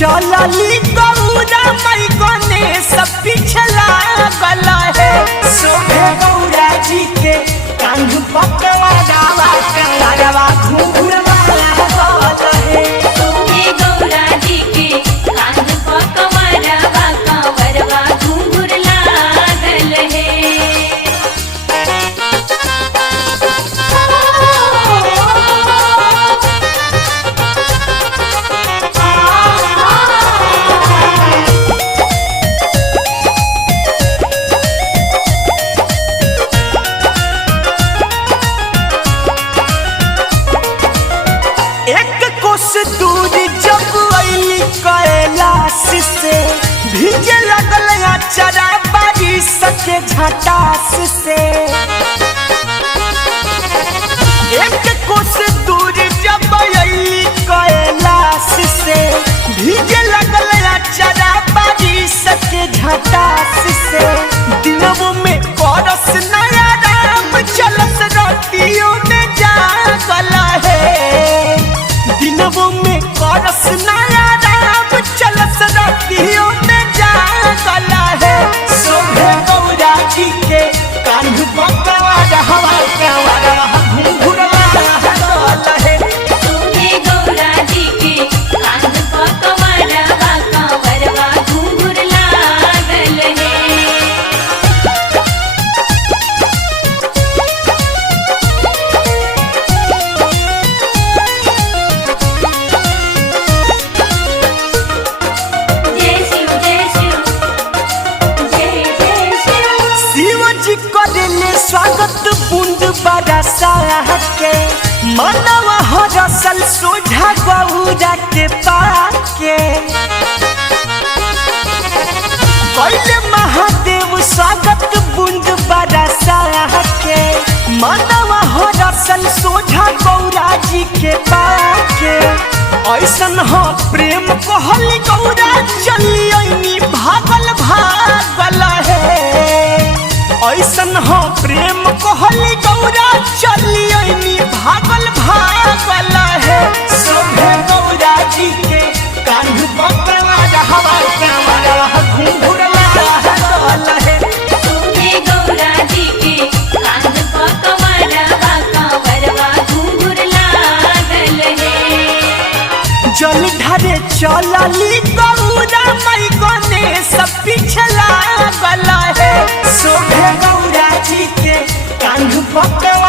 चलली गौरा मई गणेश पिछला गला है शोभे गौरा जी के कांध पकड़ा जावा कंगरवा घूमवा गला है शोभे गौरा जी के कांध पकड़वा कंवरवा घुंघुर लागल है। दूर जब अली कैलाश से भीजे लगल चरा बारिश के झटास से एक कोस दूर जब अली कैलाश से भीजे लगल चरा बारिश के झटास से दिनों में करस नया राम चलस रोटियों में जागल है दिनों में करस नया राम चलस रातियों में जागल है शोभे गौरा जी के कांध पकड़ा हवा घुंघुरवा गला है शोभे गौरा जी के कांध पकड़वा कंवरवा घुंघुर लागल है। स्वागत बूंद बरसा के मनवा हरसल सोझा गौरा के पाके पहले महादेव स्वागत बूंद बरसा के मनवा हरसल सोझा गौरा जी के पाके ऐसन हो प्रेम कहल गौरा चली भागल भागल है ऐसन हो प्रेम कहली गौरा चली भागल भागल है शोभे गौरा जी के कांध पकड़ा हवा घुंघुरवा गला है शोभे गौरा जी के कांध पकड़वा कंवरवा घुंघुर लागल है। जल ढरे चलली गौरा मई गणेश पिछला गला है शोभे गौरा जी के कांध पकड़ा